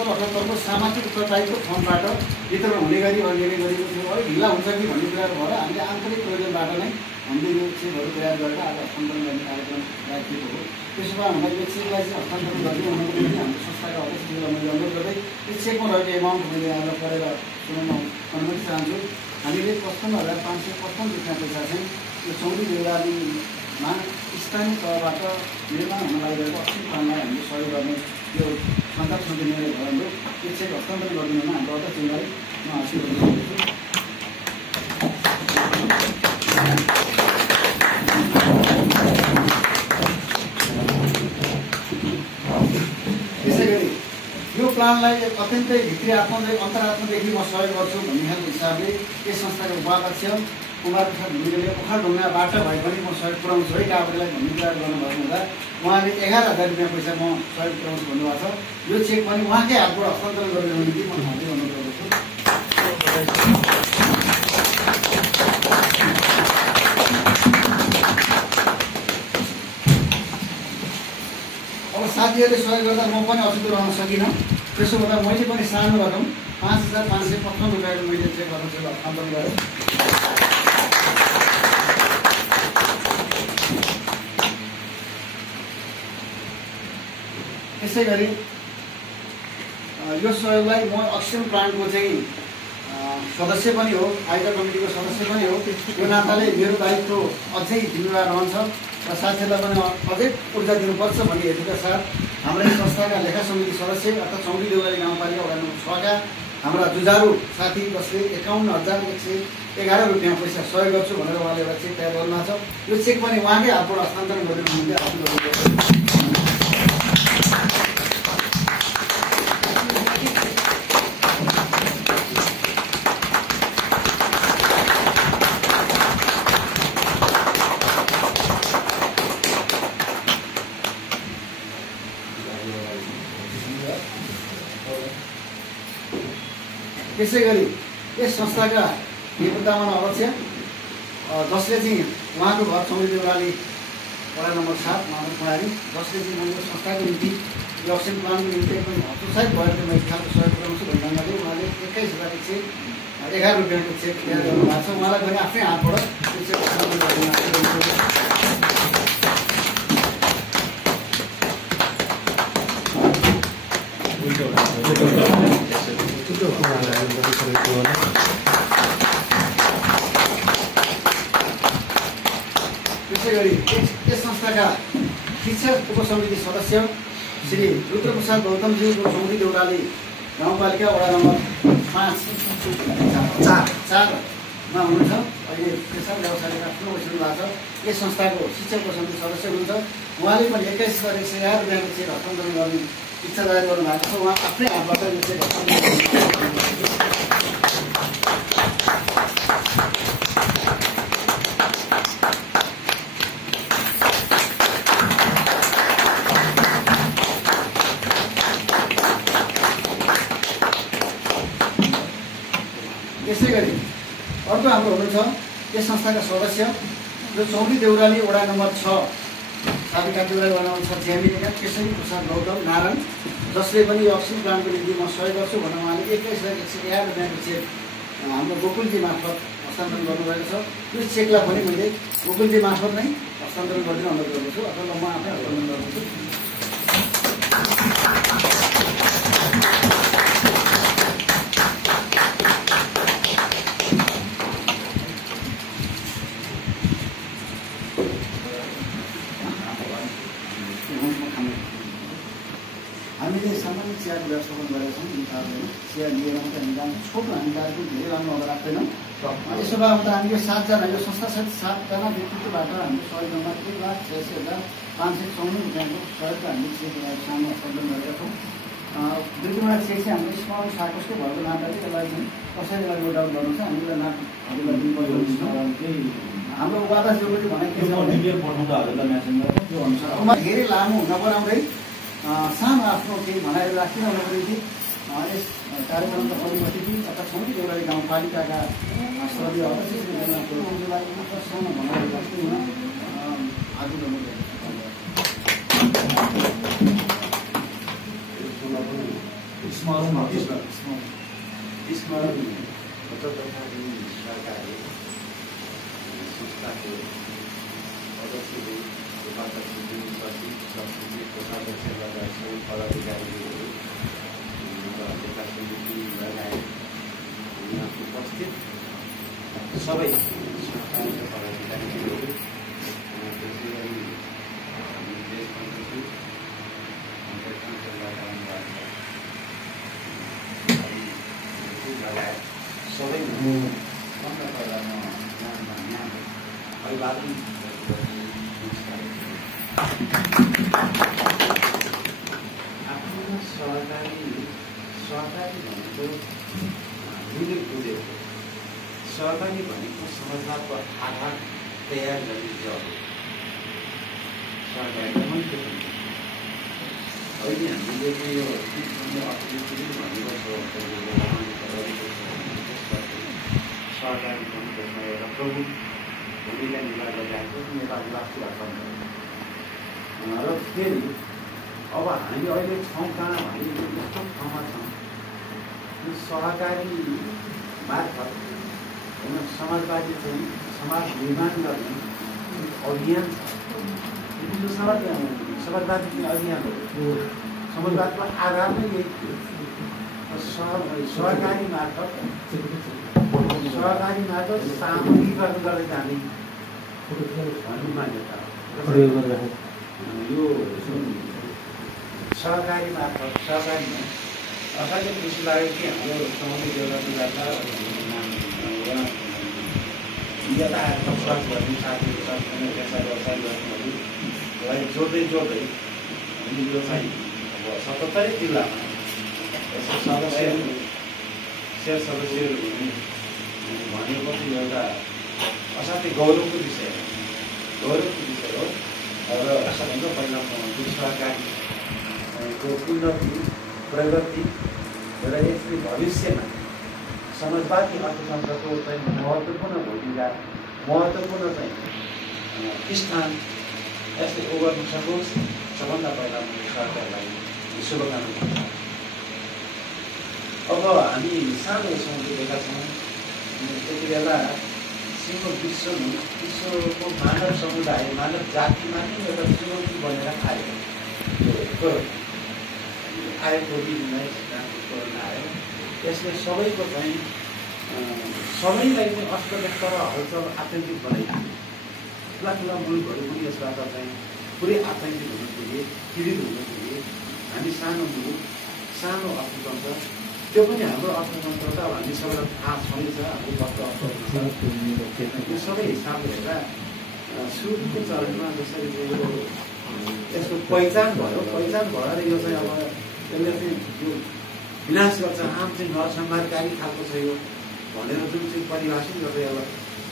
78 सामाजिक उत्तरदायित्व फन्डबाट वितरण हुने गरी अघि गरेको थियो। है ढिला हुन्छ कि भन्ने कुराहरू भएर हामीले आन्तरिक प्रयोजनबाट नै हामीले यो चेकहरू तयार गरेर आज हस्तान्तरण गर्ने कार्यक्रम राखिएको हो। त्यसो भए हामीलाई यो चेकलाई चाहिँ हस्तान्तरण गर्ने हुनुको निम्ति हाम्रो संस्थाका अध्यक्षज्यूलाई मैले अनुरोध गर्दै यो चेकमा रहेको एमाउन्ट मैले आज पढेर सुनाउन अनुमति चाहन्छु। हामीले 55,555 रुपियाँ पैसा चाहिँ यो चौरी देउरालीमा स्थानीय तहबाट निर्माण हुन लागिरहेको अक्षम प्लानलाई हामीले सहयोग गर्ने यो सञ्चालक समिति निर्णय भयो। यो चेक हस्तान्तरण गरिदिनुमा हाम्रो अध्यक्षज्यूलाई म हासिल गर्दैछु। त्यसै गरी यो प्लानलाई अत्यन्तै भित्री अन्तरात्मादेखि म सहयोग गर्छु भन्ने खालको हिसाबले यस संस्थाको उपाध्यक्ष कुमार प्रसाद भुइँले ओखलढुङ्गाबाट भए पनि म सहयोग पुऱ्याउँछु है काबुलाई भन्ने कुरा गर्नुभएको हुँदा उहाँले 11,000 रुपियाँ पैसा म सहयोग पुऱ्याउँछु भन्नुभएको छ। यो चेक पनि उहाँकै हातबाट हस्तान्तरण गर्ने निम्ति म हार्दिक अनुरोध गर्दछु। अब साथीहरूले सहयोग गर्दा म पनि अछुतो रहन सकिनँ। त्यसो हुँदा मैले पनि सानो रकम 5,555 रुपियाँको मैले चेक हस्तान्तरण गरेँ। त्यसै गरी यो सहयोगलाई म अक्सिजन प्लान्टको चाहिँ सदस्य पनि हो, आयोजक कमिटीको सदस्य पनि हो। यो नाताले मेरो दायित्व अझै जिम्मेवार रहन्छ र साथीहरूलाई पनि अझै ऊर्जा दिनुपर्छ भन्ने हेतुका साथ हाम्रै संस्थाका लेखा समिति सदस्य अर्थात् चौरी देउराली गाउँपालिका वडा नम्बर 6 का हाम्रा जुझारु साथी जसले 51,111 रुपियाँ पैसा सहयोग गर्छु भनेर उहाँले एउटा चेक तयार गर्नुभएको छ। यो चेक पनि उहाँकै हातबाट हस्तान्तरण गरिदिनु निम्ति आग्रह गर्नुपर्छ। त्यसै गरी यस संस्थाका निवृत्तमान अध्यक्ष जसले चाहिँ उहाँको घर चौरी देउराली वडा नम्बर 7 माधव कुमारी जसले चाहिँ मैले संस्थाको निम्ति यो अक्सिजन प्लानको निम्ति एकदम हतोत्साहित भएको मैले खालको सहयोग पुऱ्याउँछु भन्नाले उहाँले 21,111 रुपियाँको चेक तयार गर्नुभएको छ। उहाँलाई पनि आफ्नै हातबाट त्यो चेक हस्तान्तरण गरिदिनु। त्यसै गरी यस संस्थाका शिक्षक उपसमिति सदस्य श्री रुद्रप्रसाद गौतमज्यूको चौरी देउराली गाउँपालिका वडा नम्बर 4मा हुनुहुन्छ। अहिले पेसा व्यवसायले आफ्नो बसिनु भएको छ। यस संस्थाको शिक्षक उपसमिति सदस्य हुनुहुन्छ। उहाँले पनि 21,111 रुपियाँको चेक हस्तान्तरण गर्ने इच्छा जाहेर गर्नु भएको छ। उहाँ आफ्नै हातबाट यो चेक हस्तान्तरण त्यसै गरी अर्को हाम्रो हुनुहुन्छ यस संस्थाका सदस्य जो चौरी देउराली वडा नम्बर 6 साबिका देउराली वडा नम्बर 6 ज्यामिका केशरी प्रसाद गौतम नारायण जसले पनि यो अक्सिजन प्लान्टको निम्ति म सहयोग गर्छु भनेर उहाँले 21,111 रुपियाँको चेक हाम्रो गोकुलजी मार्फत हस्तान्तरण गर्नुभएको छ। यो चेकलाई पनि मैले गोकुलजी मार्फत नै हस्तान्तरण गरिदिन अनुरोध गर्दछु अथवा म आफै हस्तान्तरण गर्दछु। हामीले सामान्य चियाको व्यवस्थापन गरेका छौँ। हिसाबले चिया लिएर मात्रै हामी जान्छौँ। छोटो हामी कार्यक्रम धेरै राम्रो हुँदा राख्दैनौँ। यसो भए त हामी यो 7जना यो संस्थासहित 7जना व्यक्तित्वबाट हामीले सहयोगमा 1,86,554 रुपियाँको सहयोग हामीले चेक सामु हस्तान्तरण गरेका छौँ। 2 चेक चाहिँ हामीले स्मरण साकोसको भएको नाताले यसलाई चाहिँ कसैलाई नोट डाउन गर्नु छ हामीलाई नाटहरूलाई दिनुपर्छ। हाम्रो उपाध्यक्षको पनि भनाइ के छ भने त्यो अनुसार धेरै लामो नबनाउँदै सानो आफ्नो केही भनाइहरू राखिरहनुको निम्ति यस कार्यक्रमका प्रमुख अतिथि तथा चौरी देउराली गाउँपालिकाका श्रद्धेय अध्यक्षलाई सानो भनाइहरू राख्दै हुन हाजिर गर्नुभएको छ। स्मरण तथा सरकारले संस्थाको अध्यक्षले उपाध्यक्ष सचिव संस्कृति कोषाध्यक्ष लगायत सबै पदाधिकारीहरू लेखा समिति लगायत यहाँ उपस्थित सबै सरकारका पदाधिकारीहरू त्यसै गरी देश मन्त्री लगायत सबै अभिवादन आफ्नो सहकारी भनेको हामीले बुझेको सहकारी भनेको समाजवादको आधार तयार गर्ने जब सहकारीको मुख्य अहिले हामीले यो अर्थनीति भनेको सहकारी सङ्घमा एउटा प्रमुख भूमिका निर्वाह गरिरहेको नेपाली राष्ट्रिय अर्थतन्त्र र फेरि अब हामी अहिले छौँ कहाँ भने यस्तो ठाउँमा छौँ यो सहकारी मार्फत होइन समाजवादी चाहिँ समाज निर्माण गर्ने अभियान छ। यो समाजवादी अभियान हो। समाजवादको आधार नै यही थियो। सहकारी मार्फत सामूहिकरण गरेर जाने भन्ने मान्यता यो सहकारी मार्फत सहकारीमा असाध्यै खुसी लाग्यो कि हाम्रो सामूहिक एउटा यता सर्च गर्ने साथीहरू सर्च व्यवसाय गर्नेहरूलाई जोड्दै हामीले यो चाहिँ अब 77 जिल्लामा सदस्यहरू भनेपछि एउटा असाध्यै गौरवको विषय हो र सबभन्दा पहिला सहकारीको उन्नति प्रगति र यसले भविष्यमा समाजवादी अर्थतन्त्रको चाहिँ महत्त्वपूर्ण भूमिका चाहिँ स्थान यसले ओगर्न सकोस्। सबभन्दा पहिला सरकारलाई शुभकामना। अब हामी सानो देखेका छौँ त्यति बेला सिङ्गो विश्वको मानव समुदाय मानव जातिमा नै एउटा चुनौती बनेर आयो। कोभिड-19 कोरोना आयो। यसले सबैको चाहिँ सबैलाई चाहिँ अस्तव्यस्त र हलचल आतङ्कित बनाइदियो। ठुला मुलुकहरू पनि यसबाट चाहिँ पुरै आतङ्कित हुन पुगे, पीडित हुन पुगे। हामी सानो मुलुक, सानो अर्थतन्त्र, त्यो पनि हाम्रो अर्थतन्त्र त अब हामी सबैलाई थाहा छँदैछ। हाम्रो बस्दो अर्थतन्त्र यो सबै हिसाबले हेर्दा सुरुको चरणमा जसरी यसको पहिचान भयो र यो चाहिँ अब यसले चाहिँ यो विनाश गर्छ, आम चाहिँ नरसंहारकारी खालको छ यो भनेर जुन चाहिँ परिभाषित गरेर अब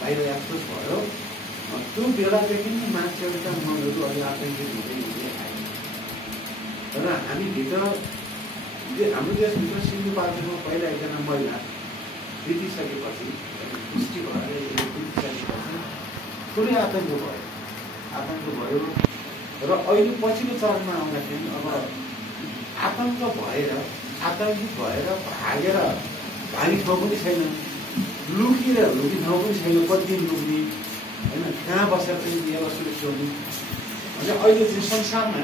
बाहिर एक्सपोज भयो। त्यो बेलादेखि नै मान्छेहरूका मनहरू अलि आतङ्कित हुँदै आयो र हामीभित्र हाम्रो देशभित्र सिन्धुपाल्चोकमा पहिला एकजना महिला बितिसकेपछि पुष्टि भएर ठुलै आतङ्क भयो र अहिले पछिल्लो चरणमा आउँदाखेरि अब आतङ्कित भएर भागेर भागी ठाउँ पनि छैन, लुकिने ठाउँ पनि छैन। कति दिन लुक्ने होइन, कहाँ बसेर चाहिँ लिएर सुरक्षा हुने भने अहिले चाहिँ संसारमा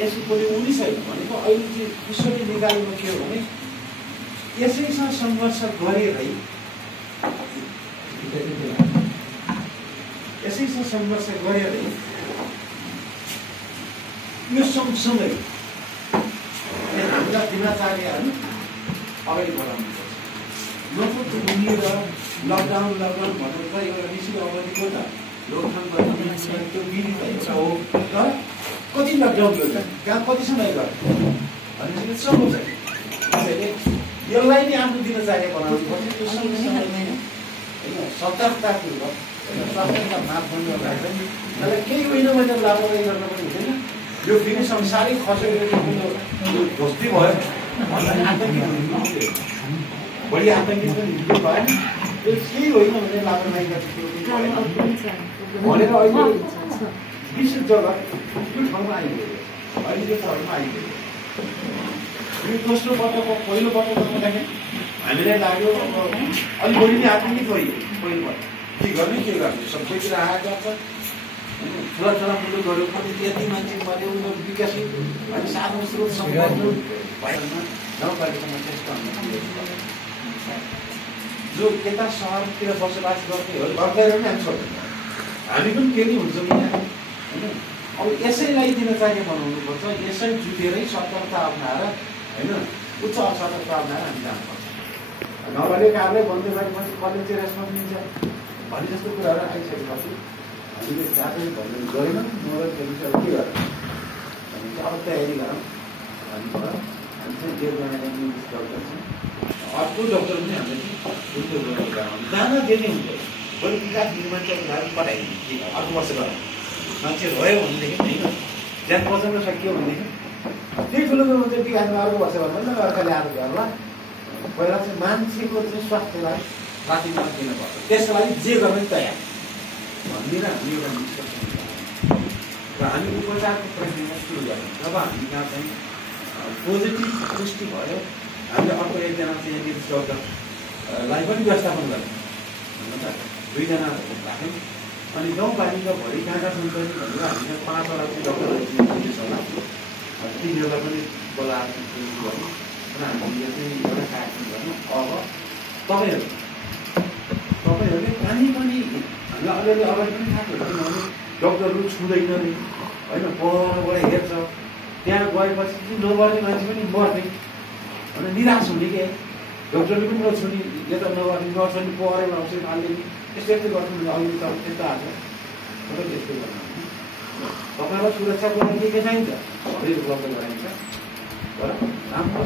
यसको कुनै उनी छैन भनेको। अहिले चाहिँ विश्वले निकालेको के हो भने यसैसँग सङ्घर्ष गरेरै यो सँगसँगै हाम्रा दिनाचार्यहरू अगाडि बढाउनुपर्छ। नपुग्दो उनी र लकडाउन भनेर त एउटा निश्चित अवधिको त रोकथाम गर्ने त्यो विधि त एउटा हो। तर कति लकडाउन गर्छ, कहाँ कतिसम्म गर्छ भने सक्नु छ। त्यसैले यसलाई नै आफ्नो दिनचर्या बनाउनु पर्छ। त्यो सँगसँगै होइन, सतर्कतापूर्वक स्वास्थ्यका मापदण्डहरूलाई चाहिँ त्यसलाई केही होइन भनेर लापरवाही गर्न पनि हुँदैन। यो फेरि संसारै खसेर ध्वस्ती भयो भन्दा आतङ्कित हुने बढी आतङ्कित पनि हुनु भएन। त्यो केही होइन भने लापरवाही भनेर अहिले विश्व जगत यो ठाउँमा आइगयो, अहिले यो ठाउँमा आइगयो। दोस्रो पटकको पहिलोपल्ट गर्दाखेरि हामीलाई लाग्यो अलिक बढी नै आएको नि पहिलोपल्ट के गर्ने सबैतिर आएको छ ठुला मुलुकहरू पनि यति मान्छे मऱ्यो उनीहरू विकसित अनि साधन स्रोत सम्पन्न भएमा गाउँपालिकामा त्यस्तो जो यता सहरतिर बसोबास गर्नेहरू गर्दैन नि हामी छोड्दैन हामी पनि केही हुन्छौँ यहाँ होइन अब यसैलाई दिनचर्या बनाउनुपर्छ यसै जुटेरै सतर्कता अप्नाएर होइन उच्च असतर्कता अप्नाएर हामी जानुपर्छ नगरेको कामले बन्दै गरे पछि कसले चाहिँ रेस्पोन्स लिन्छ भन्ने जस्तो कुराहरू आइसकेपछि हामीले चाँडै भन्ने गरेनौँ नगरेर फेरि चाहिँ के गर्नु अब तयारी गरौँ हामी चाहिँ देवगढाका नियुक्त डक्टर छौँ अर्को डक्टर पनि हामीले जान दिने हुन्छ भोलि विकास निर्माणको लागि पठाइदिनु अर्को वर्ष गरौँ मान्छे रह्यो भनेदेखि होइन ज्यान बचाउन सकियो भनेदेखि त्यही ठुलो हुन्छ विकासमा अर्को वर्ष गर्नु अर्काले आएर गर्ला पहिला चाहिँ मान्छेको चाहिँ स्वास्थ्यलाई प्राथमिकता दिनुपर्छ त्यसको लागि जे गर्ने तयार भनेर हामी एउटा निष्कर्ष र हामी उपचारको प्रक्रिया सुरु गऱ्यौँ जब हामी कहाँ चाहिँ पोजिटिभ पुष्टि भयो हामीले अर्को एकजना चाहिँ यहाँनिर डक्टरलाई पनि व्यवस्थापन गऱ्यौँ दुईजना राख्यौँ अनि गाउँपालिकाभरि कहाँ छन् भनेर हामीले 5 वटा चाहिँ डक्टरहरू तिनीहरूलाई पनि बोलाएर गऱ्यौँ र हामीले चाहिँ एउटा कार्यक्रम गर्यौँ अब तपाईँहरूले कहीँ पनि हामीलाई अलिअलि अगाडि पनि थाहा हुन्छ किनभने डक्टरहरू छुँदैन नि होइन परबाट हेर्छ त्यहाँ गएपछि चाहिँ नगर्ने मान्छे पनि मर्ने होइन निराश हुने के डक्टरले पनि नछुने यता नगर्ने नछुने परेमा आउँछ अलिअलि यस्तो गर्नु अहिले त त्यस्तो आएको तपाईँ त्यस्तो गर्नु तपाईँलाई सुरक्षाको लागि के चाहिन्छ हरेक उपलब्ध गराइन्छ तर राम्रो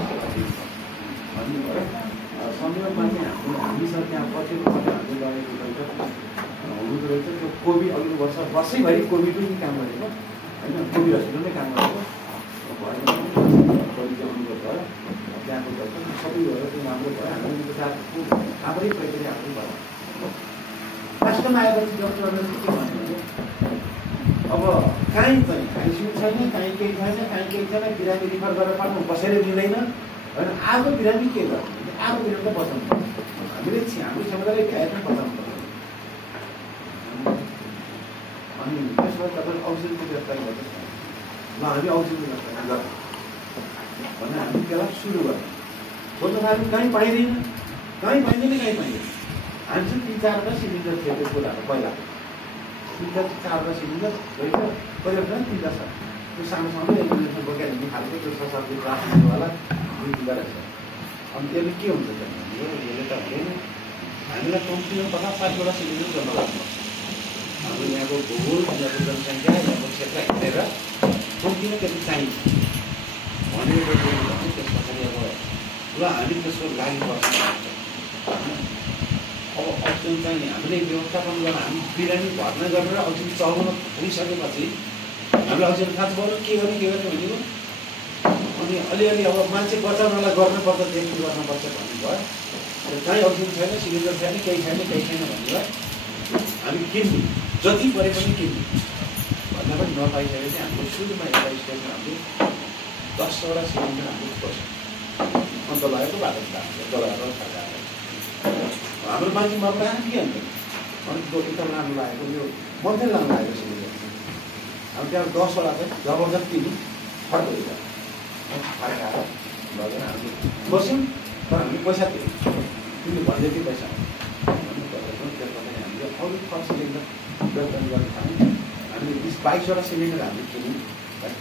भन्नु भयो संयोगमा चाहिँ हामीसँग त्यहाँ पछिल्लो पल्ट हामीले लगेको हुँदो रहेछ त्यो कोभिड अघिल्लो वर्षैभरि कोभिडमै काम गरेको होइन कोभिड हस्पिटलमै काम गरेको भएर कोभिड अनुरोध भयो त्यहाँको डक्टर सबै भएर त्यो राम्रो भयो हामीले उपचारको हाम्रै प्रक्रिया हाम्रो भयो लास्टमा आएपछि डक्टरहरूले के भन्यो भने अब काहीँ चाहिँ आइसियु छैन काहीँ केही छैन काहीँ केही छैन बिरामी रिफर गरेर पार्नु कसैले दिँदैन होइन आगो बिरामी के गर्नु आगो बिरामी त बचाउनु हामीले हाम्रो क्षमताले भ्याएन बचाउनु पर्छ अनि त्यसबाट तपाईँ औषधिको व्यवस्था गर्नुहोस् ल हामी औषधिको व्यवस्था गर्छौँ भनेर हामी त्यसलाई सुरु गर्छौँ खोज्न थाल्यौँ कहीँ पाइँदैन कहीँ पाइँदैन हामी चाहिँ 3-4वटा सिलिन्डर थियो त्यो कुराहरू पहिला 3-4वटा सिलिन्डर रहेछ पहिला पनि 3 छ त्यो सानो सानो एम्बुलेन्समा बोकेर हिँड्ने खालको त्यो 6-7 राख्नुवाला 2 रहेछ अनि त्यसले के हुन्छ त यसले त हुँदैन हामीलाई कम्तीमा 50-60वटा सिलिन्डर गर्न लाग्छ हाम्रो यहाँको भूगोल यहाँको जनसङ्ख्या यहाँको क्षेत्र हेरेर कम्तीमा त्यति चाहिन्छ भनेर त्यस पछाडि अब ल हामी त्यसको लागि पर्छ अब अक्सिजन चाहिँ हामीले व्यवस्थापन गरेर हामी बिरामी भर्ना गरेर अक्सिजन चलाउन पुगिसकेपछि हामीले अक्सिजन थाहा छ के गर्ने भनेको अनि अलिअलि अब मान्छे बचाउनलाई गर्नुपर्छ देखि गर्नुपर्छ भन्ने भयो कहीँ अक्सिजन छैन सिलिन्डर छैन केही छैन भन्ने भयो हामी किन्ने जति परे पनि किन्ने भन्दा पनि नपाइसकेपछि हाम्रो सुरुमा एउटा स्टेजमा हामीले 10वटा सिलिन्डर हामीले खोज्छौँ अन्त लगाएको बाटो दलाएर फर्काएर हाम्रो मान्छे मर्न के अन्त अनि एकदम राम्रो लागेको यो मन्थै राम्रो लागेको सिलिन्डर हामी त्यहाँ 10वटा चाहिँ जबरजस्ती फर्काएर लगेर हामीले बस्यौँ तर हामीले पैसा तिर्यौँ तिमीले भन्दै थियो पैसा हामीले अरू थप सिलिन्डर व्यवस्था गर्न थाल्यौँ हामीले 20-22वटा सिलिन्डर हामीले किन्यौँ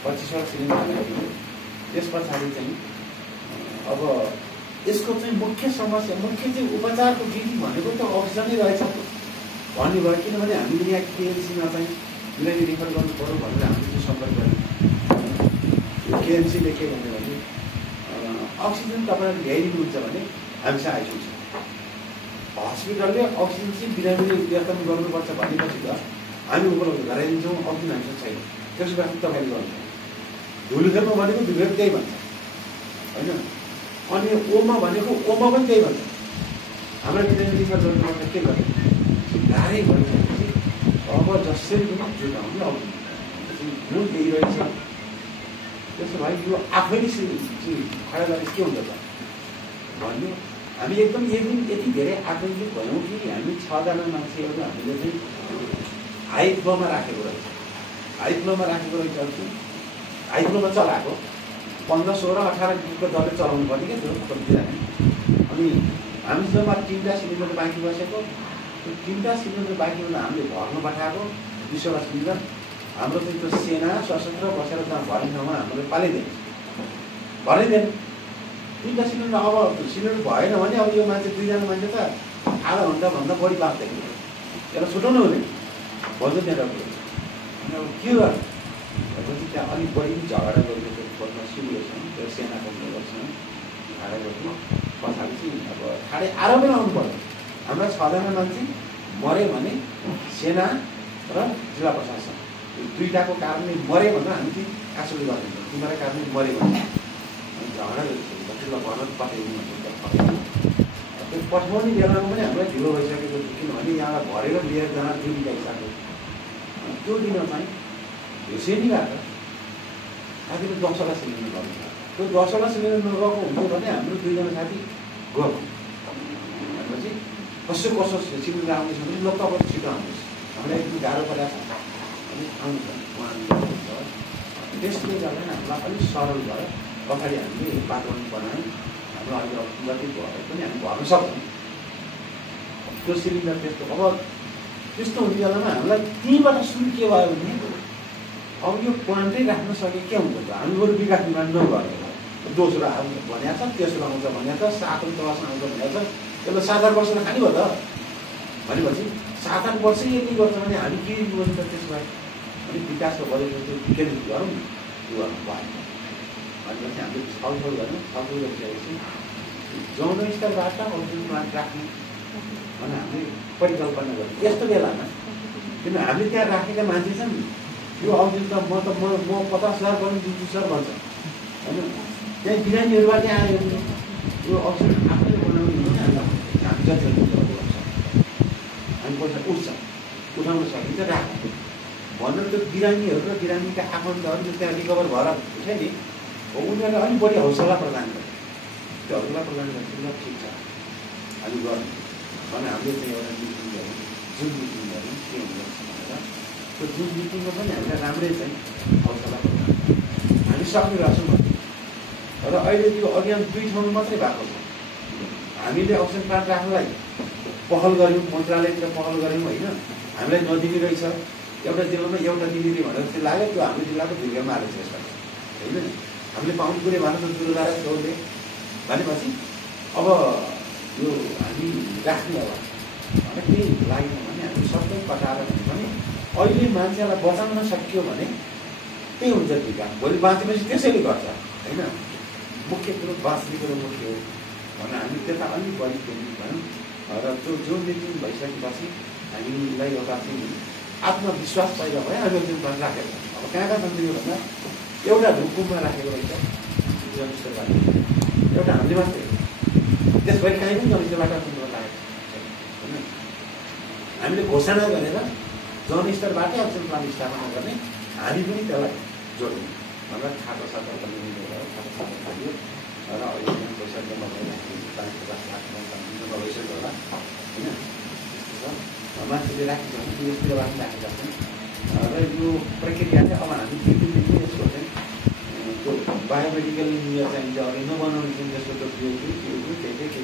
25वटा सिलिन्डर हामीले किन्यौँ त्यस पछाडि चाहिँ अब यसको चाहिँ मुख्य समस्या मुख्य चाहिँ उपचारको विधि भनेको त अक्सिजनै रहेछ भन्ने भयो किनभने हामीले यहाँ केएमसीमा चाहिँ बिरामी रिफर गर्नु पऱ्यो भनेर हामीले चाहिँ सम्पर्क गऱ्यौँ केएमसीले के भन्यो भने अक्सिजन तपाईँले ल्याइदिनुहुन्छ भने हामीसँग आइसक्छ हस्पिटलले अक्सिजन चाहिँ बिरामीले व्यवस्थापन गर्नुपर्छ भनेपछि त हामी उपलब्ध गराइदिन्छौँ अक्सिजन हामीसँग छैन त्यसो भए तपाईँले गर्नुहुन्छ धुलीखेलमा भनेको धुलीखेल त्यही भन्छ होइन अनि ओमा भनेको ओमा पनि त्यही भन्छ हाम्रो बिरामी रिफर गर्नुपर्छ के गर्ने गाह्रै भइसकेपछि अब जसरी पनि जुटाउने अक्सिजन मूल त्यही रहेछ त्यसो भए यो आफैले खडा गरेर के हुन्छ त भन्यो। हामी एकदम यति धेरै आतङ्कित भयौँ कि हामी 6जना मान्छेहरू हामीले चाहिँ हाई फ्लोमा राखेको रहेछ। हाई फ्लोमा राखेको रहेछ, हाई फ्लोमा चलाएको 15, 16, 18 को दरले चलाउनु पर्ने क्या त्यो कतिजना। अनि हामी जम्मा 3टा सिलिन्डर बाँकी बसेको, त्यो 3टा सिलिन्डर बाँकी हुँदा हामीले भर्न पठाएको 20वटा सिलिन्डर। हाम्रो चाहिँ त्यो सेना सशस्त्र बसेर त्यहाँ भर्ने ठाउँमा हामीले भरिदिएन 3टा सिलिन्डर। अब सिलिन्डर भएन भने अब यो मान्छे 2जना मान्छे त आधा घन्टाभन्दा बढी बाँच्दैन, त्यसलाई छुटाउनु हुने भन्छ त्यहाँ कुरो। अनि अब के गर्नु भनेपछि त्यहाँ अलिक बढी झगडा गरेको खोज्न सिरियससँग त्यो सेनाको मेम्बरसँग झगडा गर्नु पछाडि चाहिँ अब ठाडै आरोपै आउनु पर्यो। हाम्रा 6जना मान्छे मऱ्यो भने सेना र जिल्ला प्रशासन यो 2टाको कारणले मऱ्यो भने हामी चाहिँ आँसुले गरिदिन्छौँ, तिमीहरू कारणले मऱ्यो भने झगडा त्यसलाई भन पठाइदिनु भन्छ। त्यो पठाउने बेलामा पनि हामीलाई ढिलो भइसकेको थियो, किनभने यहाँलाई भरेर लिएर जान ड्युटी गइसक्यो। त्यो दिन चाहिँ हुसेनी गएको साथीले 10वटा सिलिन्डर गर्नु, त्यो 10वटा सिलिन्डर नगएको हुन्थ्यो भने हाम्रो 2जना साथी गयो भनेपछि कसो सिलिन्डर आउँदैछ भने ल तपाईँ छिटो आउनुहोस्, हामीलाई एकदम गाह्रो परेको छ अनि आउँछ उहाँ। त्यसले गर्दा हामीलाई अलिक सरल भयो, पछाडि हामीले वातावरण बनायौँ। हाम्रो अहिले जति भए पनि हामी भर्न सक्छौँ त्यो सिलिन्डर। अब त्यस्तो हुने बेलामा हामीलाई त्यहीँबाट सुरु के भयो भने अब यो प्लान्टै राख्न सके के हुन्छ त, हामी बरु विकास निर्माण नगरेर दोस्रो आउँछ भनेको छ, तेस्रो आउँछ भनेको छ, 7औँ तहसम्म आउँछ भनेको छ। त्यसलाई 7-8 वर्ष खाने भयो त भनेपछि 7-8 वर्ष यति गर्छ भने हामी के गर्नु त त्यसो भए। अनि विकासको बजेट केन्द्रित गरौँ न, त्यो गर्नु भएन भनेपछि हामीले छलफल गऱ्यौँ। छलफल गरिसकेपछि जौन स्तरबाट अक्सिजन प्लान्ट राख्ने भने हामीले परिकल्पना गऱ्यौँ। यस्तो बेलामा किन हामीले त्यहाँ राखेका मान्छे छन् यो अक्सिजन त म 50,000 पनि दिन्छु सर भन्छ होइन। त्यहाँ बिरामीहरूबाट आयो भने यो अक्सिजन आफैले बनाउने हो भने हामी जति हामी पैसा उठाउन सकिन्छ राख भनेर त्यो बिरामीहरू र बिरामीका आफन्तहरू त्यहाँ रिकभर भएर हुन्छ नि उनीहरूले अलिक बढी हौसला प्रदान गर्छ। त्यो हौसला प्रदान गर्छ ल ठिक छ हामी गर्नु भने हामीले चाहिँ एउटा मिटिङ गऱ्यौँ, जुम मिटिङ गऱ्यौँ के हुन्छ भनेर। त्यो जुम मिटिङमा पनि हामीलाई राम्रै चाहिँ हौसला प्रदान हामी सक्ने रहेछौँ भन्यो। र अहिले त्यो अभियान 2 ठाउँमा मात्रै भएको छ। हामीले अक्सिजन प्लान्ट राख्नलाई पहल गऱ्यौँ, मन्त्रालयतिर पहल गऱ्यौँ होइन। हामीलाई नदिने रहेछ, एउटा जिल्लामा एउटा दिने भनेर चाहिँ लाग्यो। त्यो हाम्रो जिल्लाको भिडियोमा आएको छ यसमा होइन। हामीले पाउनु पुग्यो भने त दुर्गारा छेउले भनेपछि अब यो हामी राख्ने अब भने केही लागेन भने हामी सबै पठाएर भने अहिले मान्छेलाई बचाउन सक्यो भने त्यही हुन्छ विकास। भोलि बाँचेपछि त्यसैले गर्छ होइन। मुख्य कुरो बाँच्ने कुरो मुख्य हो भनेर हामी त्यता अलिक बढी केन्द्रित भयौँ। र जो मिटिङ भइसकेपछि हामीलाई एउटा आत्मविश्वास पैदा भयो। हामी जुन प्लान राखेको अब कहाँ कहाँ छन् भन्दा एउटा रुकुममा राखेको रहेछ जनस्तरबाट, एउटा हामीले मात्रै त्यसपछि कहीँ पनि जनस्तरबाट लागेको होइन। हामीले घोषणा गरेर जनस्तरबाटै अक्सिजन प्लान्ट स्थापना गर्ने हामी पनि त्यसलाई जोड्यौँ भनेर खाता साता पनि मिलेर खाता साता थाल्यो। र अहिले पैसा जम्मा भइराखेको 5-10 लाख जम्मा भइसक्यो होला होइन। मान्छेले राखेको छ भने युएसतिरबाट पनि राखेका छन्। र यो प्रक्रिया चाहिँ अब हामी दिनदिन यसको चाहिँ त्यो बायोमेडिकल इन्जिनियर चाहिन्छ, अघि नबनाउने चाहिँ जस्तो त्यो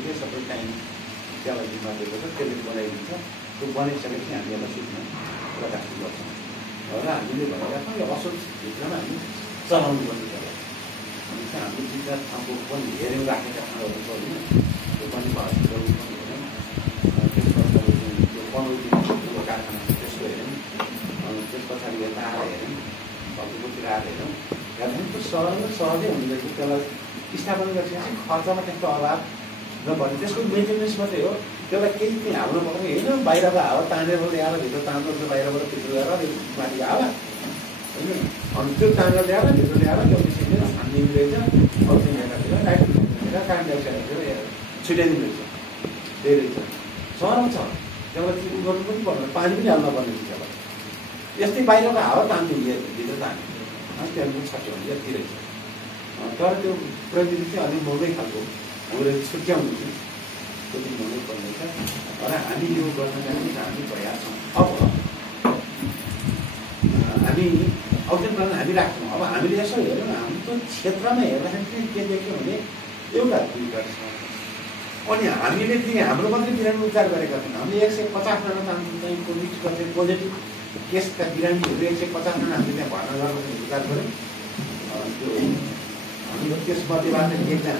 के सबै टाइम त्यसलाई जिम्मा दिएको छ, त्यसले बनाइदिन्छ। त्यो बनाइसकेपछि हामी यसलाई सुत्न प्रकाशित गर्छौँ। र हामीले भनिरहेको यो असोज भित्रमा हामी चलाउनु पर्ने त्यसलाई। अनि चाहिँ हामीले 2-4 ठाउँको पनि हेऱ्यौँ राखेका ठाउँहरू छ होइन। त्यो पनि हस्पिटल पनि हेऱ्यौँ। त्यस पछाडि त्यो पनौतीको कारखाना त्यसको हेऱ्यौँ। त्यस पछाडि यता आएर हेऱ्यौँ, भक्तपुरतिर आएर हेऱ्यौँ। त्यहाँदेखि त्यो सहजै हुने रहेछ। त्यसलाई स्थापना गरिसकेपछि खर्चमा त्यस्तो अभाव नपर्ने, त्यसको मेन्टेनेन्स मात्रै हो। त्यसलाई केही चाहिँ हाल्नु पर्ने होइन। बाहिरबाट हावा तानेर ल्याएर भित्र तान्नु, बाहिरबाट भित्र ल्याएर माथि हावा होइन। अनि त्यो तानेर ल्याएर भित्र ल्याएर त्यो मिसिनले छानिदिनु रहेछ। अक्सिजन हेरेर नाइट्रोजन कार्बन डाइअक्साइड छुट्याइदिनु रहेछ। त्यही रहेछ सरल छ। त्यसलाई चाहिँ गर्नु पनि पर्दैन, पानी पनि हाल्नु पर्ने छ त्यसलाई। यस्तै बाहिरको हावा तान्दियो भित्र तान्यो अनि त्यहाँदेखि छट्यो भने यति रहेछ। तर त्यो प्रविधि चाहिँ अलिक महँगै खालको हाम्रो छुट्याउनु चाहिँ त्यो चाहिँ महँगै पर्नेछ र हामी यो गर्नका लागि हामी तयार छौँ। अब हामी अक्सिजन प्लान्ट हामी राख्छौँ। अब हामीले यसो हेऱ्यौँ हाम्रो क्षेत्रमा हेर्दाखेरि चाहिँ के देख्यौँ भने एउटा दुईवटा छ। अनि हामीले चाहिँ हाम्रो मात्रै बिरामी उपचार गरेका छौँ। हामीले 150जना चाहिँ कोभिडको चाहिँ पोजिटिभ केसका बिरामीहरू 150जना हामीले त्यहाँ भर्ना गरेर उपचार गऱ्यौँ। त्यो हाम्रो त्यसमध्येबाट एकजना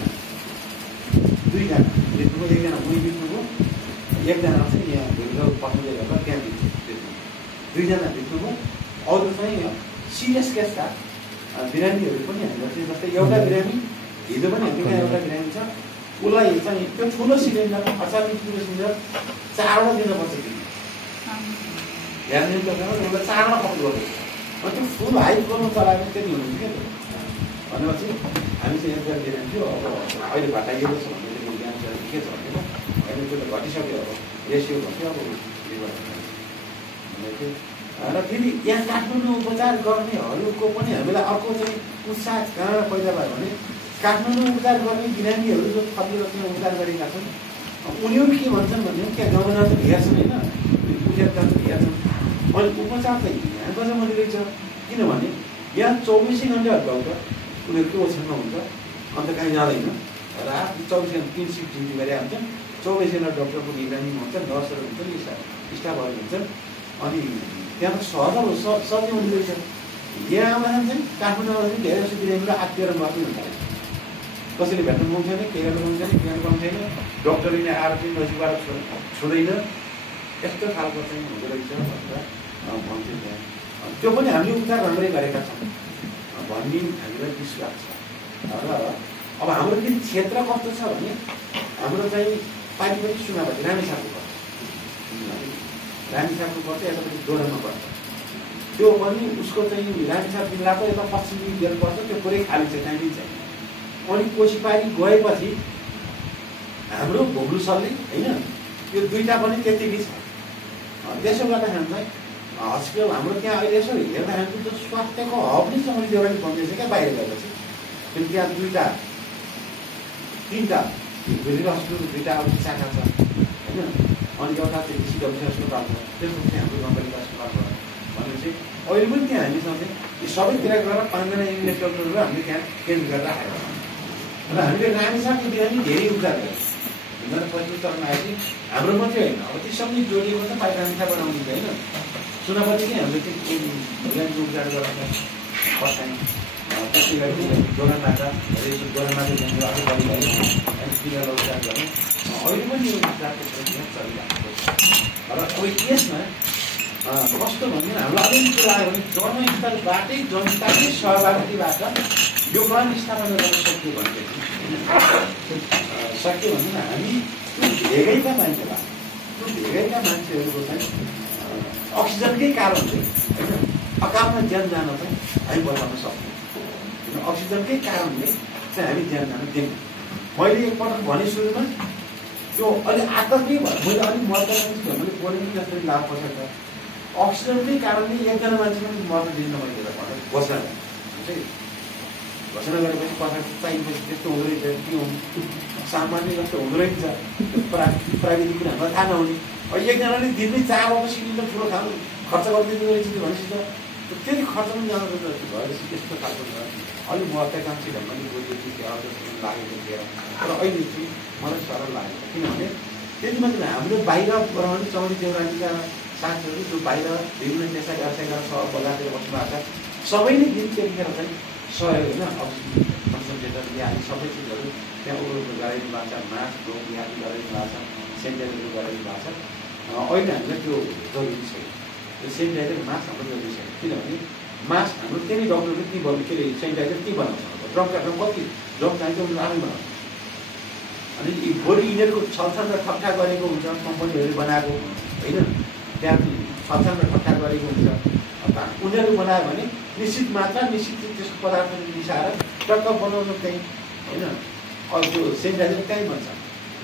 दुईजना बित्नुभयो, एकजना उही बित्नुभयो, एकजना चाहिँ यहाँ भित्र पठाउँदै गर्दा त्यहाँ बित्नुभयो, दुईजना बित्नुभयो। अरू चाहिँ सिरियस केसका बिरामीहरू पनि हामीलाई चाहिँ जस्तै एउटा बिरामी हिजो पनि हामी कहाँ एउटा बिरामी छ, उसलाई चाहिँ त्यो ठुलो सिलिन्डर 48 किलो सिलिन्डर 4वटा दिनुपर्छ कि ध्यान दिनुपर्छ। उसलाई 4वटा पक्नु गर्छ। अनि त्यो फुल हाई फ्लोरमा चलाएको त्यति हुनुहुन्छ क्या भनेपछि हामी चाहिँ एउटा बिरामी थियो। अब अहिले घटाइएको छ भने बिहान के छ भने अहिले त्यो त घटिसक्यो। अब रेसियो भन्थ्यो अब भनेको र फेरि यहाँ काठमाडौँ उपचार गर्नेहरूको पनि हामीलाई अर्को चाहिँ उत्साह कहाँबाट पैदा भयो भने काठमाडौँ उपचार गर्ने बिरामीहरू जो थपेर त्यहाँ उपचार गरेका छन् उनीहरू के भन्छन् भने त्यहाँ गाउँमा त हेर्छन् होइन, उठेर जान्छ हेर्छन्। अनि उपचार चाहिँ यहाँ गएर मैले रहेछ किनभने यहाँ 24 घन्टा डाक्टर उनीहरूको ओछ्यानमा हुन्छ, अन्त कहीँ जाँदैन। रात 24 घन्टा 3 सिफ्ट ड्युटी गरेर हुन्छन्, 24 घन्टा डक्टरको निगरानीमा हुन्छ, नर्सहरू हुन्छन्, स्टाफहरू हुन्छन्। अनि त्यहाँ त सजिलो हुँदो रहेछ। यहाँ आउँदाखेरि चाहिँ काठमाडौँ आउँदाखेरि धेरै जस्तो बिरामीहरू आत्तिएर मात्रै हुन्छ। कसैले भेट्नु पाउँदैन, के गर्नु पाउँदैन, के गर्नु पाउँदैन, डक्टरले नै आएर चाहिँ नजिकबाट छोड्दैन, यस्तो खालको चाहिँ हुँदो रहेछ भनेर भन्थ्यो त्यहाँ। त्यो पनि हामीले उपचार राम्रै गरेका छौँ भन्ने हामीलाई विश्वास छ। र अब हाम्रो फेरि क्षेत्र कस्तो छ भने हाम्रो चाहिँ पारिपट्टि सुनापट्टि रामेछापको पर्छ, रामेछापको पर्छ, यतापट्टि जोरनमा पर्छ। त्यो पनि उसको चाहिँ रामेछाप जिल्लाको यता पश्चिमी जेल पर्छ, त्यो पुरै खाली छ, त्यहाँ चाहिँ। अनि कोसीपारी गएपछि हाम्रो भोग्लु सर्ले होइन यो दुईवटा पनि त्यतिकै छ। त्यसो गर्दाखेरि चाहिँ हस्पिटल हाम्रो त्यहाँ अहिले यसो हेर्दाखेरि त्यो स्वास्थ्यको हब नै सँगै देउराली बन्दैछ क्या बाहिर गएपछि। फेरि त्यहाँ 2-3टा भेटेर हस्पिटल 2टा अब शाखा छ होइन। अनि एउटा चाहिँ सिडब्ल्युसी अस्पताल छ, त्यसको चाहिँ हाम्रो गाउँपालिका अस्पताल छ भनेपछि अहिले पनि त्यहाँ हामीसँग चाहिँ यो सबैतिर गएर 5जना इङ्ग्लिस डक्टरहरू हामीले त्यहाँ केन्द्र गरेर राखेका छौँ। र हामीले रामेछापको बिरामी धेरै उपचार गर्छौँ। हिँडेर पहिलो चरणमा आएपछि हाम्रो मात्रै होइन, अब त्यससँग जोडिएको छ पाइ रामेछाप बनाउँदैछ होइन। सुनापट्टि चाहिँ हामीले चाहिँ बिरामीको उपचार गरेर बसायौँ। त्यसै गरी गोरामाता गोरामाता जान्छ अझै बढी गऱ्यो अनि बिरालो उपचार गऱ्यौँ। अहिले पनि यो उपचारको प्रक्रिया चलिरहेको छ। र अब यसमा कस्तो भन्दैन हामीलाई अलिकति के लाग्यो भने जनस्तरबाटै जनताकै सहभागिताबाट यो प्लान स्थापना गर्न सक्यो भने सक्यो भने हामी त्यो भेगैका मान्छेलाई त्यो भेगैका मान्छेहरूको चाहिँ अक्सिजनकै कारणले होइन अकालमा ज्यान जान चाहिँ हामी बचाउन सक्छौँ। अक्सिजनकै कारणले चाहिँ हामी ज्यान जान दियौँ। मैले एकपल्ट भने सुरुमा त्यो अलिक आतंकै भयो, मैले अलिक महत्त्वपूर्ण मैले बोलेको जसरी लाभ पर्छ। अक्सिजनकै कारणले एकजना मान्छे पनि मर्न दिन्न मैले भनेर घोषणा गरेँ। घोषणा गरेपछि पछाडि चाहिएपछि त्यस्तो हुँदो रहेछ के हुनु सामान्य जस्तो हुँदो रहेछ प्राविधिक कुरा हामीलाई थाहा नहुने। एकजनाले दिनमै 4वटा सिलिन्डर ठुलो खानु खर्च गरिदिँदो रहेछ भनेपछि त त्यति खर्च पनि जानु भएपछि त्यस्तो खालको छ। अलिक महत्त्वाकांक्षी ढङ्गले बोलेको थियो जस्तो लागेको थियो। र अहिले चाहिँ मलाई सरल लागेको किनभने त्यति मात्रै हाम्रो बाहिर रहने चौरी देउरालीका साथीहरू जो बाहिर विभिन्न पेसा व्यवसाय गरेर सहर बजारतिर बस्नुभएको छ सबैले दिन त्यतिखेर चाहिँ सहयोग होइन अक्सिजन कन्सन्ट्रेटर यहाँ सबै चिजहरू त्यहाँ उब्रोको गराइदिनु भएको छ, मास्क डोप यहाँ गराइदिनु भएको छ, सेनिटाइजर गराइदिनु भएको छ। अहिले हामीलाई त्यो जरुरी छैन, त्यो सेनिटाइजर मास्क हाम्रो जरुरी छैन किनभने मास्क हाम्रो त्यही डक्टरले के गर्नु के अरे सेनिटाइजर के बनाउँछ ड्रमका ड्रम कति ड्रम चाहिन्छ उनीहरू आफै बनाउँछ। अनि भोलि यिनीहरूको छलछल र ठट्टा गरेको हुन्छ कम्पनीहरूले बनाएको होइन, त्यहाँ छलछल र ठट्टा गरेको हुन्छ। उनीहरू बनायो भने निश्चित मात्रा निश्चित त्यसको पदार्थहरू मिसाएर टक्क बनाउनु चाहिँ होइन। अब त्यो सेनिटाइजर कहीँ बन्छ।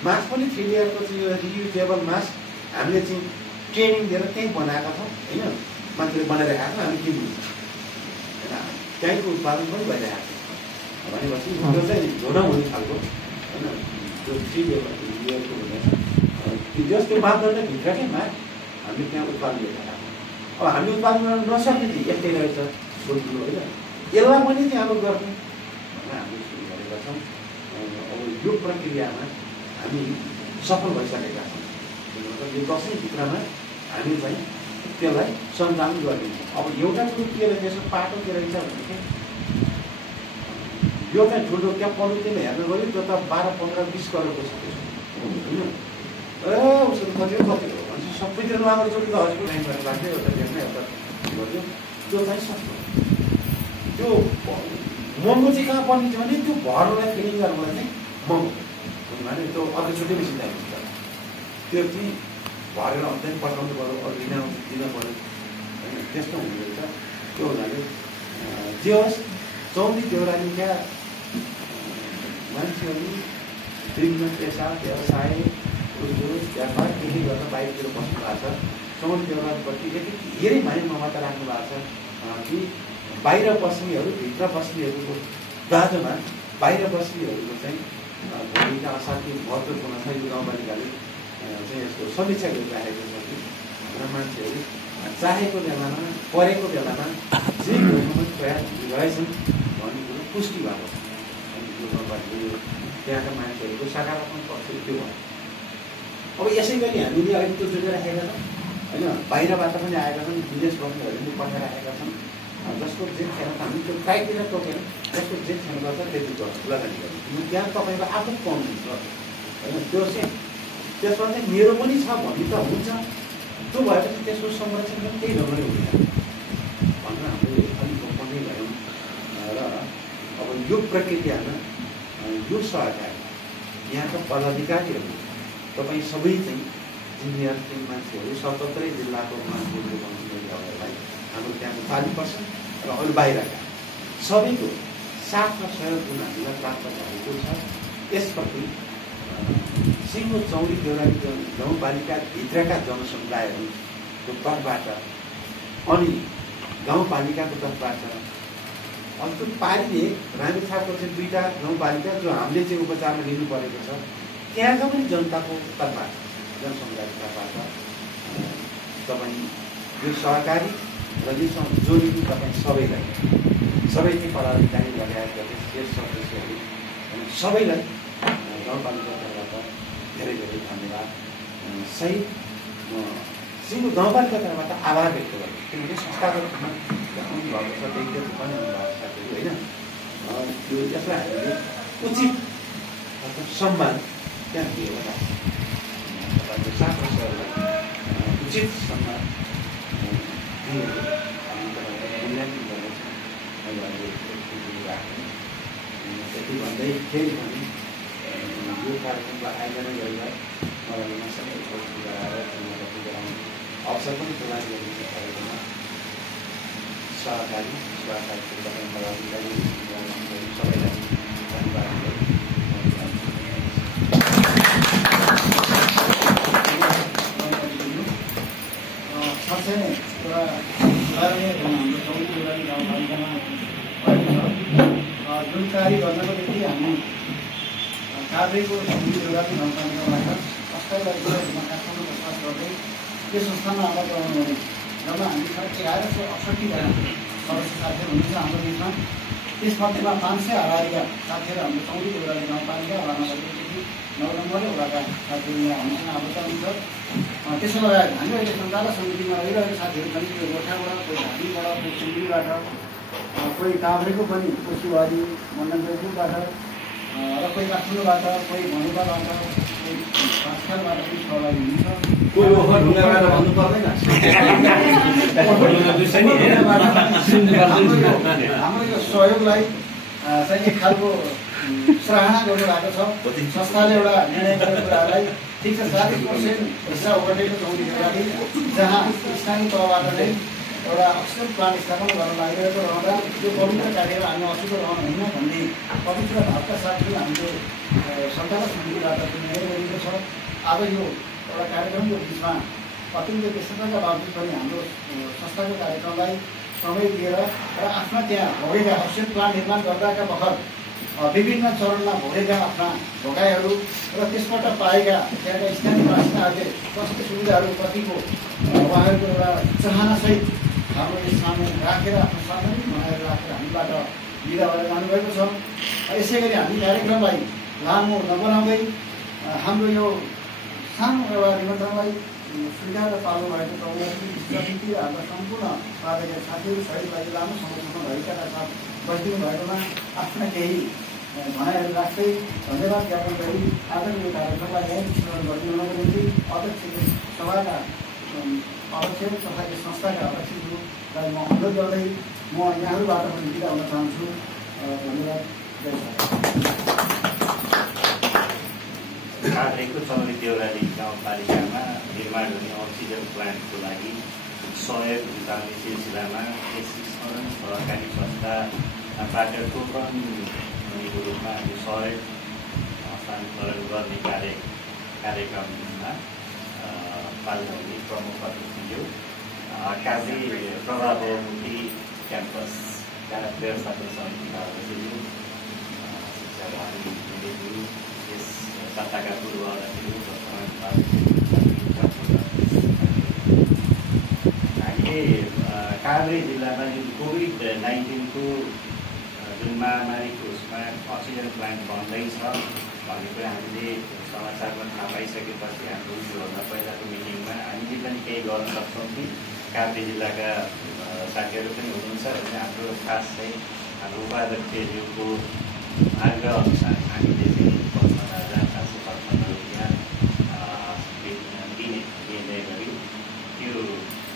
मास्क पनि 3 लेयरको चाहिँ यो रियुजेबल मास्क हामीले चाहिँ ट्रेनिङ दिएर त्यहीँ बनाएका छौँ होइन। मान्छेले बनाइरहेको छ हामी किन्नु होइन, त्यहीँको उत्पादन पनि भइरहेको छ। भनेपछि त्यो चाहिँ झोडा हुने खालको होइन त्यो 3 लेयरको हुँदैन जस्तो मापदण्डभित्रकैमा हामीले त्यहाँ उत्पादन गरेर राख्छौँ। अब हामी उत्पादन गर्न नसक्ने चाहिँ यस्तै रहेछ ठुल्ठुलो होइन यसलाई पनि चाहिँ अब गर्ने हामीले सुरु गरेका छौँ। अब यो प्रक्रियामा हामी सफल भइसकेका छौँ। मतलब यो दशैँभित्रमा हामी चाहिँ त्यसलाई सञ्चालन गरिदिन्छौँ। अब एउटा कुरो के रहेछ यसो पाटो के रहेछ भने चाहिँ यो चाहिँ ठुलो क्या पलुटीले हेर्नु गऱ्यो त्यो त 12, 15, 20 करोडको छ होइन उसको कति हो भन्छ सबैतिर लामो जोडी त हस्पिटल लाइन राख्दै एउटा हेर्ने एउटा गऱ्यो त्यो चाहिँ सस्तो त्यो महँगो चाहिँ कहाँ पर्ने छ भने त्यो घरलाई फिलिङ गर्नलाई चाहिँ महँगो भने त्यो अझै छुट्टै बेसी चाहिन्छ त्यो चाहिँ भरेर अझै पठाउनु पऱ्यो अरू दिन पऱ्यो होइन त्यस्तो हुँदो रहेछ। त्यो हुनाले जे होस् चौरी देउरालीका मान्छेहरू विभिन्न पेसा व्यवसाय उद्योग व्यापार केही गर्न बाहिरतिर बस्नु भएको छ। चौरी देउरालीप्रति यति धेरै माया ममता राख्नु भएको छ कि बाहिर बस्नेहरू भित्र बस्नेहरूको दाजुमा बाहिर बस्नेहरूको चाहिँ भूमिका असाध्यै महत्त्वपूर्ण छ। यो गाउँपालिकाले चाहिँ यसको समीक्षा गरिराखेको छ कि हाम्रा मान्छेहरू चाहेको बेलामा परेको बेलामा जे गर्नु प्रयास रहेछन् भन्ने कुरो पुष्टि भएको छ। अनि यो गाउँपालिकाले त्यहाँका मान्छेहरूको सकारात्मक पक्ष त्यो भयो। अब यसै गरी हामीले अहिले त्यो जोडिराखेका छौँ होइन बाहिरबाट पनि आएका छन् विदेश बस्नेहरू पनि पठाइराखेका छन् जसको जे खेल हामी त्यो क्राइटेरिया तोकेर जसको जे खेल गर्छ त्यति गर्छ लगानी गर्नु त्यहाँ तपाईँको आफू पाउनुहुन्छ होइन त्यो चाहिँ त्यसमा चाहिँ मेरो पनि छ भन्ने त हुन्छ त्यो भएपछि त्यसको संरक्षण पनि त्यही ढङ्गले हुँदैन भनेर हामीले अलिक पनि भयौँ र अब यो प्रक्रियामा यो सहकारी यहाँका पदाधिकारीहरू तपाईँ सबै चाहिँ इन्जिनियर टिम मान्छेहरू 77 जिल्लाको मान्छेहरू भन्नुभयोलाई हाम्रो त्यहाँको 40% र अरू बाहिरका सबैको साथ र सहयोग गुण हामीलाई प्राप्त भएको छ। यसप्रति सिङ्गो चौरी देउराली गाउँपालिकाभित्रका जनसमुदायहरूको तर्फबाट अनि गाउँपालिकाको तर्फबाट अब त्यो पारिने रामेछापको चाहिँ 2टा गाउँपालिका जो हामीले चाहिँ उपचारमा लिनु परेको छ त्यहाँका पनि जनताको तर्फबाट जनसमुदायको तर्फबाट तपाईँ यो सहकारी र योसँग जोडिनु तपाईँ सबैलाई सबै चाहिँ पदाधिकारी लगायत गर्ने शेष सदस्यहरू सबैलाई गाउँपालिका तर्फबाट धेरै धेरै धन्यवाद सहित म सिङ्गो गाउँपालिका तर्फबाट आभार व्यक्त गर्छु किनभने संस्थागत रूपमा आउनु भएको छ व्यक्तिगत पनि आउनुभएको साथीहरू होइन त्यो यसलाई हामीले उचित सम्मान त्यहाँ दिएर तपाईँको साथ र सहयोगलाई उचित सम्मान दिएर हामी तपाईँलाई मूल्याङ्कन गर्नेछौँ अहिले राख्ने त्यति भन्दै फेरि भने यो कार्यक्रमलाई आयोजना गरेर मलाई यहाँ सबै उपस्थित गराएर गराउने अवसर पनि प्रदान गरिन्छ कार्यक्रममा सहकारी तपाईँ पदाधिकारी सबैलाई धन्यवाद साँच्चै नै एउटा हाम्रो चौरी देउराली गाउँपालिकामा भएको छ जुन कार्य गर्नको निम्ति हामी काभ्रेको चौरी देउराली गाउँपालिकाबाट 28 रूपमा काठमाडौँ बसोबास गर्दै त्यो संस्थानमा आबद्ध हुनुहुने जब हामी 1168 जना सदस्य साथीहरू हुनुहुन्छ हाम्रो बिचमा त्यसमध्येमा 500 हावारीका साथीहरू हाम्रो चौरी देउराली गाउँपालिका वडानगरदेखि 9 नम्बर वडाका साथीहरू यहाँ हामीसँग आबद्ध हुन्छ। त्यसो लगायत हामी अहिले सञ्चालक समितिमा रहिरहेको साथीहरू छन् कोही गोठाबाट कोही धामीबाट कोही सिलगढीबाट कोही काभ्रेको पनि कोही शिवहरी मण्डलपुरबाट र कोही काठमाडौँबाट कोही भनुपाबाट कोही पाँचखालबाट पनि सहभागी हुन्छ। हाम्रो यो सहयोगलाई चाहिँ एक खालको सराहना गर्नुभएको छ संस्थाले एउटा निर्णय गरेको कुरालाई ठिक छ 40% हिस्सा ओगटेको चौरी देउराली जहाँ स्थानीय तहबाट नै एउटा अक्सिजन प्लान्ट स्थापना गर्न लागिरहेको रहँदा यो पवित्र कार्यमा हामी अछुतो रहनु हुन्न भन्ने पवित्र भावका साथ हामीले सञ्चालक समितिबाट निर्णय गरिएको छ। अब यो एउटा कार्यक्रमको बिचमा अत्यन्त व्यस्तताका बावजुद पनि हाम्रो संस्थाको कार्यक्रमलाई समय दिएर र आफ्ना त्यहाँ भएका अक्सिजन प्लान्ट निर्माण गर्दाका बखत विभिन्न चरणमा भोगेका आफ्ना भोगाइहरू र त्यसबाट पाएका त्यहाँका स्थानीय बासिन्दाहरूले कस्तो सुविधाहरू प्रतिको उहाँहरूको एउटा चाहनासहित हाम्रो यस सामु राखेर आफ्नो सार्वजनिक भनाएर राखेर हामीबाट विदा भएर जानुभएको छ। यसै गरी हामी कार्यक्रमलाई लामो नबनाउँदै हाम्रो यो सानो एउटा निमन्त्रणलाई स्वीकार पाल्नु भएको प्रवृत्ति र हाम्रा सम्पूर्ण पार्टीका साथीहरू सहितलाई लामो समयसम्म भएका साथ बसिदिनु भएकोमा आफ्ना केही भनाइहरू राख्दै धन्यवाद ज्ञापन गरी आजको यो कार्यक्रमलाई यहीँ विश्लेषण गरिदिनुको निम्ति अध्यक्ष सभाका अध्यक्ष तथा यस संस्थाका अध्यक्षहरूलाई म अनुरोध गर्दै म यहाँहरूबाट पनि बिदा हुन चाहन्छु। धन्यवाद। काभ्रेको चौरी देउराली गाउँपालिकामा निर्माण हुने अक्सिजन प्लान्टको लागि सहयोग जुटाउने सिलसिलामा स्मरण सहकारी संस्थाबाट टोकन हुनेको रूपमा यो सहयोग हस्तान्तरण गर्ने कार्यक्रममा पाल्न हुने प्रमुख अतिथि यो काभ्रे प्रभावमुखी क्याम्पसका व्यवस्थापन समितिका अध्यक्ष यस संस्थाका पूर्व हामीले काभ्रे जिल्लामा जुन कोभिड-19को जुन महामारीको उसमा अक्सिजन प्लान्ट बन्दैछ भन्ने कुरा हामीले समाचारमा थाहा पाइसकेपछि हाम्रो योभन्दा पहिलाको मिटिङमा हामीले पनि केही गर्न सक्छौँ कि काभ्रे जिल्लाका साथीहरू पनि हुनुहुन्छ र हाम्रो खास चाहिँ हाम्रो उपाध्यक्षज्यूको आग्रह अनुसार हामीले चाहिँ 55,755 रुपियाँ दिने निर्णय गरी त्यो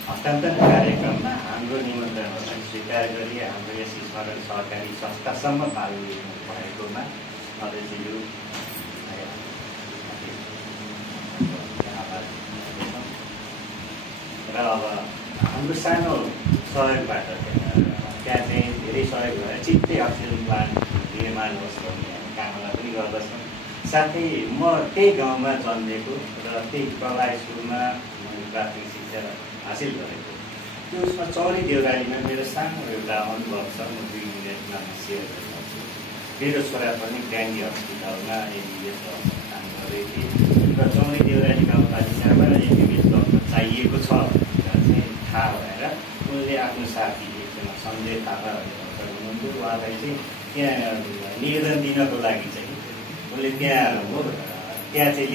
हस्तान्तरण कार्यक्रममा हाम्रो निमन्त्रणहरूलाई स्वीकार गरी हाम्रो यस स्मरण सहकारी संस्थासम्म पाल्नु भएकोमा अध्यक्षज्यू र अब हाम्रो सानो सहयोगबाट त्यहाँ चाहिँ धेरै सहयोग भएर चित्तै अक्सिजन प्लान्ट निर्माण होस् भन्ने हामी कामना पनि गर्दछौँ। साथै म त्यही गाउँमा जन्मेको र त्यही कला स्कुलमा मैले प्राथमिक शिक्षा हासिल गरेको त्यो उसमा चौरी देउरालीमा मेरो सानो एउटा अनुभव छ। म 2 मिनटमा सेयर गर्छु। मेरो छोरा पनि ग्रान्डी हस्पिटलमा एमबिबिएस काम गर्दै थिए र चौरी देउराली गाउँपालिकामा एमबिबिएस डक्टर चाहिएको छ चाहिँ थाहा भएर उनले आफ्नो साथी एकजना सञ्जय थापा भन्ने हुनुहुन्थ्यो। उहाँलाई चाहिँ त्यहाँ निवेदन दिनको लागि चाहिँ उसले त्यहाँ चाहिँ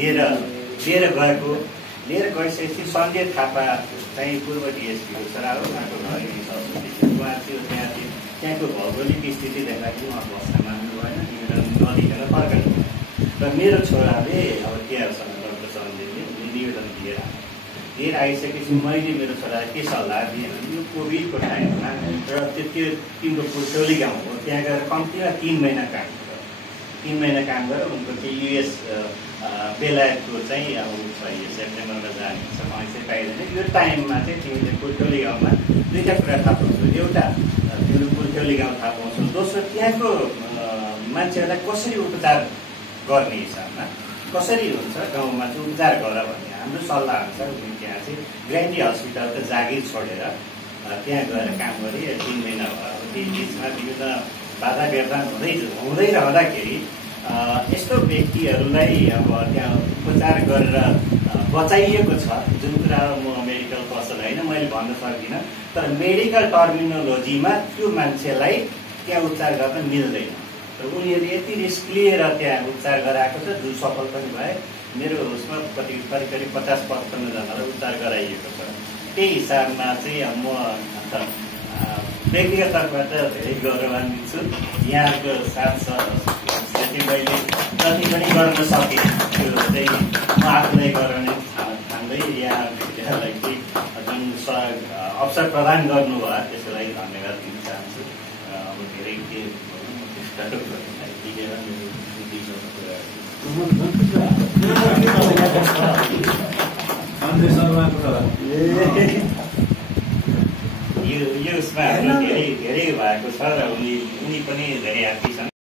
लिएर गइसकेपछि सञ्जय थापा चाहिँ पूर्व डिएसपीको छोरा हो। उहाँको घर उहाँ चाहिँ त्यहाँको भौगोलिक स्थिति देख्दाखेरि उहाँ बस्न मान्नु भएन, निवेदन नदिकन फर्कनु भयो। र मेरो छोराले अब त्यहाँसँग डक्टर सञ्जयले निवेदन लिएर आइसकेपछि मैले मेरो छोरालाई के सल्लाह दिएँ भने यो कोभिडको टाइममा र त्यो तिम्रो पुर्चौली गाउँ हो, त्यहाँ गएर कम्तीमा 3 महिना काम गर। 3 महिना काम गरेर उनको चाहिँ युएस बेलायतको चाहिँ अब छ यो सेप्टेम्बरमा जाने छ, पैसा पाइँदैन। यो टाइममा चाहिँ तिमीले पुर्चौली गाउँमा 2टा कुरा थाहा पाउँछौ। एउटा तिम्रो पुर्चौली गाउँ थाहा पाउँछौ, दोस्रो त्यहाँको मान्छेहरूलाई कसरी उपचार गर्ने हिसाबमा कसरी हुन्छ गाउँमा चाहिँ उपचार गर भन्ने हाम्रो सल्लाह अनुसार उनी त्यहाँ चाहिँ ग्रान्डी हस्पिटलको जागिर छोडेर त्यहाँ गएर काम गरे। 3 महिना भयो। त्यो बिचमा विभिन्न बाधा व्यवधान हुँदै रहँदाखेरि यस्तो व्यक्तिहरूलाई अब त्यहाँ उपचार गरेर बचाइएको छ। जुन कुरा म मेडिकल पर्सन होइन, मैले भन्न सक्दिनँ, तर मेडिकल टर्मिनोलोजीमा त्यो मान्छेलाई त्यहाँ उपचार गर्न मिल्दैन। र उनीहरूले यति रिस्क लिएर त्यहाँ उपचार गराएको छ जुन सफल पनि भए। मेरो उसमा करिब 50-55 जनालाई उपचार गराइएको छ। त्यही हिसाबमा चाहिँ म व्यक्तिगत तर्फबाट धेरै गौरवान्वित छु। यहाँको साथ साथी मैले जति पनि गर्न सकेँ त्यो चाहिँ म आफूलाई गराउने ठान्दै यहाँलाई चाहिँ जुन अवसर प्रदान गर्नुभयो त्यसको लागि धन्यवाद दिन चाहन्छु। अब धेरै के यो उसमा धेरै भएको छ र उनी पनि धेरै ह्याप्पी छन्।